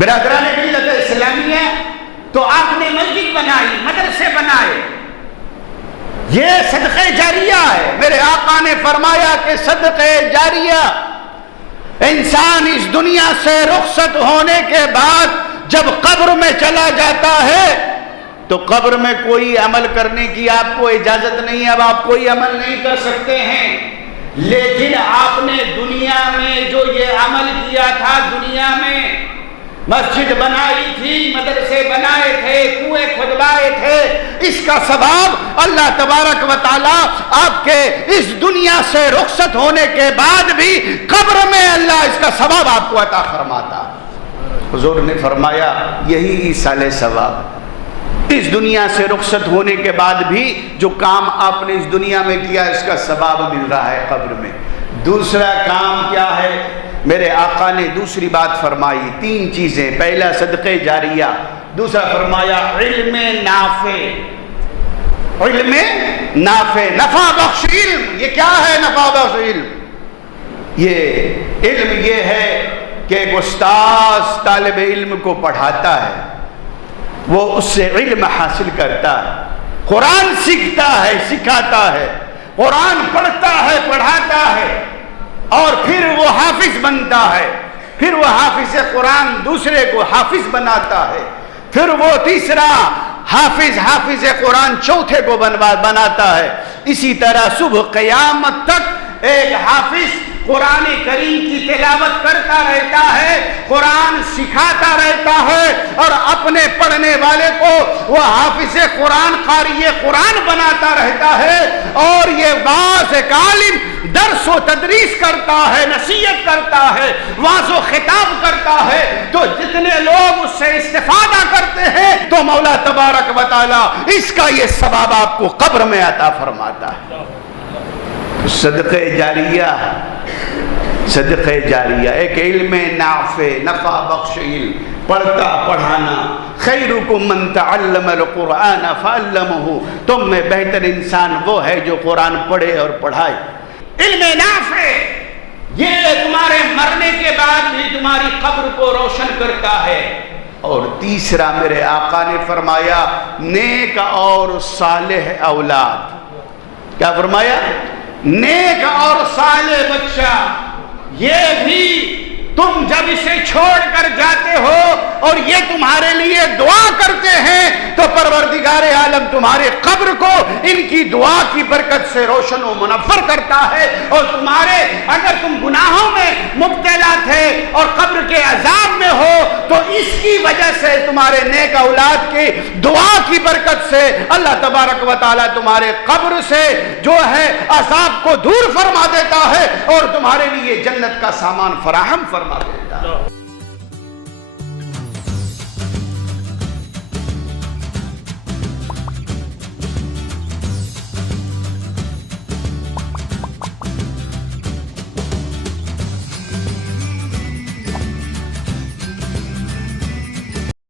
برادران ملت اسلامیہ، تو آپ نے مسجد بنائی، مدرسے بنائے، یہ صدقہ جاریہ ہے۔ میرے آقا نے فرمایا کہ صدقہ جاریہ انسان اس دنیا سے رخصت ہونے کے بعد جب قبر میں چلا جاتا ہے تو قبر میں کوئی عمل کرنے کی آپ کو اجازت نہیں ہے، اب آپ کوئی عمل نہیں کر سکتے ہیں، لیکن آپ نے دنیا میں جو یہ عمل کیا تھا، دنیا میں مسجد بنائی تھی، مدرسے بنائے تھے، کنویں کھدوائے تھے، اس کا ثواب اللہ تبارک و تعالی آپ کے اس دنیا سے رخصت ہونے کے بعد بھی قبر میں اللہ اس کا ثواب آپ کو عطا فرماتا۔ حضور نے فرمایا یہی ایصال ثواب، اس دنیا سے رخصت ہونے کے بعد بھی جو کام آپ نے اس دنیا میں کیا اس کا ثواب مل رہا ہے قبر میں۔ دوسرا کام کیا ہے؟ میرے آقا نے دوسری بات فرمائی، 3 چیزیں، پہلا صدقہ جاریہ، دوسرا فرمایا علم نافع، علم نافع، نفع بخش علم۔ یہ کیا ہے نفع بخش علم؟ یہ علم یہ ہے کہ ایک استاذ طالب علم کو پڑھاتا ہے، وہ اس سے علم حاصل کرتا ہے، قرآن سیکھتا ہے، سکھاتا ہے، قرآن پڑھتا ہے، پڑھاتا ہے، اور پھر وہ حافظ بنتا ہے، پھر وہ حافظ قرآن دوسرے کو حافظ بناتا ہے، پھر وہ تیسرا حافظ قرآن چوتھے کو بناتا ہے۔ اسی طرح صبح قیامت تک ایک حافظ قرآن کریم کی تلاوت کرتا رہتا ہے، قرآن سکھاتا رہتا ہے، اور اپنے پڑھنے والے کو وہ حافظ قرآن قاری قرآن بناتا رہتا ہے۔ اور یہ بعض ایک عالم درس و تدریس کرتا ہے، نصیحت کرتا ہے، واعظ و خطاب کرتا ہے، تو جتنے لوگ اس سے استفادہ کرتے ہیں تو مولا تبارک و تعالی اس کا یہ ثواب آپ کو قبر میں عطا فرماتا ہے۔ صدقہ جاریہ، صدقہ جاریہ ایک علم نافع، نفع بخش علم، پڑھتا پڑھانا۔ خیرکم من تعلم القرآن فعلمہ، تم میں بہتر انسان وہ ہے جو قرآن پڑھے اور پڑھائے۔ علم نافع یہ تمہارے مرنے کے بعد بھی تمہاری قبر کو روشن کرتا ہے۔ اور تیسرا میرے آقا نے فرمایا نیک اور صالح اولاد۔ کیا فرمایا؟ نیک اور صالح بچہ، یہ بھی تم جب اسے چھوڑ کر جاتے ہو اور یہ تمہارے لیے دعا کرتے ہیں تو پروردگار عالم تمہارے قبر کو ان کی دعا کی برکت سے روشن و منور کرتا ہے۔ اور تمہارے اگر تم گناہوں میں مبتلا تھے اور قبر کے عذاب میں ہو تو اس کی وجہ سے تمہارے نیک اولاد کی دعا کی برکت سے اللہ تبارک و تعالی تمہارے قبر سے جو ہے عذاب کو دور فرما دیتا ہے اور تمہارے لیے جنت کا سامان فراہم فرما دیتا ہے۔